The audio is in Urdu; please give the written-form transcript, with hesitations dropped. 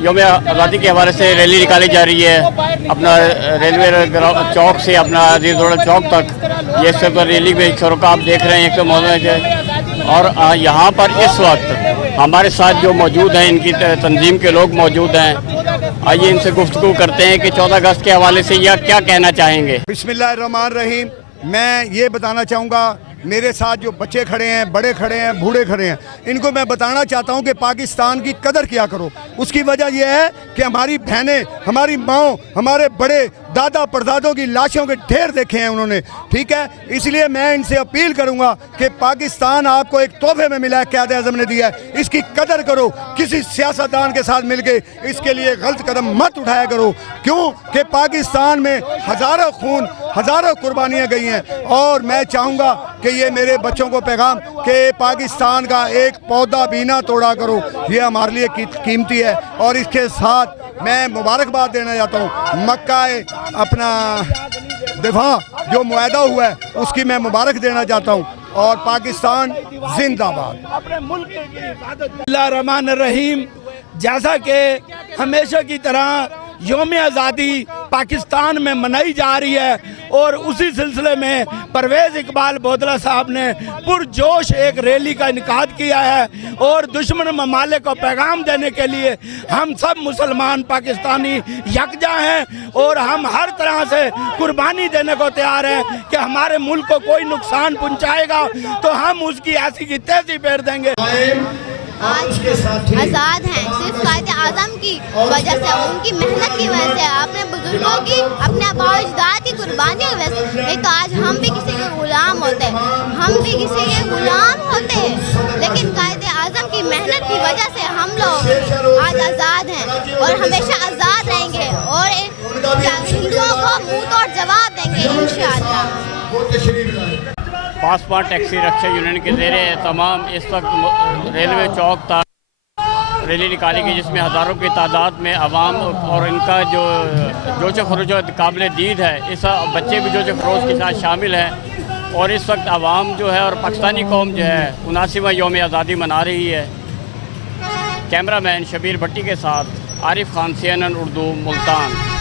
یوم آزادی کے حوالے سے ریلی نکالی جا رہی ہے اپنا ریلوے چوک سے اپنا عزیز روڈ چوک تک. یہ سب ریلی میں شرکا آپ دیکھ رہے ہیں کہ موجود ہے. اور یہاں پر اس وقت ہمارے ساتھ جو موجود ہیں ان کی تنظیم کے لوگ موجود ہیں. آئیے ان سے گفتگو کرتے ہیں کہ 14 اگست کے حوالے سے یہ کیا کہنا چاہیں گے. بسم اللہ الرحمن الرحیم. میں یہ بتانا چاہوں گا میرے ساتھ جو بچے کھڑے ہیں, بڑے کھڑے ہیں, بوڑھے کھڑے ہیں, ان کو میں بتانا چاہتا ہوں کہ پاکستان کی قدر کیا کرو. اس کی وجہ یہ ہے کہ ہماری بہنیں, ہماری ماؤں, ہمارے بڑے دادا پردادوں کی لاشوں کے ڈھیر دیکھے ہیں انہوں نے. ٹھیک ہے, اس لیے میں ان سے اپیل کروں گا کہ پاکستان آپ کو ایک تحفے میں ملا ہے, قائد اعظم نے دیا ہے, اس کی قدر کرو. کسی سیاستدان کے ساتھ مل کے اس کے لیے غلط قدم مت اٹھایا کرو. کیوں کہ پاکستان میں ہزاروں خون, ہزاروں قربانیاں گئی ہیں. اور میں چاہوں گا کہ یہ میرے بچوں کو پیغام کہ پاکستان کا ایک پودا بھی نہ توڑا کرو, یہ ہمارے لیے قیمتی ہے. اور اس کے ساتھ میں مبارکباد دینا چاہتا ہوں مکہ اپنا دفاع جو معاہدہ ہوا ہے اس کی میں مبارک دینا چاہتا ہوں. اور پاکستان زندہ باد. بسم اللہ الرحمن الرحیم. جیسا کہ ہمیشہ کی طرح یوم آزادی پاکستان میں منائی جا رہی ہے اور اسی سلسلے میں پرویز اقبال بودلہ صاحب نے پرجوش ایک ریلی کا انعقاد کیا ہے. اور دشمن ممالک کو پیغام دینے کے لیے ہم سب مسلمان پاکستانی یکجا ہیں اور ہم ہر طرح سے قربانی دینے کو تیار ہیں کہ ہمارے ملک کو کوئی نقصان پہنچائے گا تو ہم اس کی ایسی کی تیزی پھیر دیں گے. آج آزاد ہیں صرف قائد اعظم کی وجہ سے, ان کی محنت کی وجہ سے, اپنے بزرگوں کی, اپنے آباء و اجداد کی قربانی کی وجہ سے. نہیں تو آج ہم بھی کسی کے غلام ہوتے, ہم بھی کسی کے غلام ہوتے. لیکن قائد اعظم کی محنت کی وجہ سے ہم لوگ آج آزاد ہیں اور ہمیشہ آزاد رہیں گے اور ہندوؤں کو منہ توڑ جواب دیں گے انشاءاللہ. پاسپورٹ ٹیکسی رکشہ یونین کے زیر اہتمام اس وقت ریلوے چوک تک ریلی نکالی گئی, جس میں ہزاروں کی تعداد میں عوام اور ان کا جو جوش و خروش قابل دید ہے. اس بچے بھی جوش و خروش کے ساتھ شامل ہیں. اور اس وقت عوام جو ہے اور پاکستانی قوم جو ہے 79واں یوم آزادی منا رہی ہے. کیمرہ مین شبیر بھٹی کے ساتھ عارف خان CNN اردو, ملتان.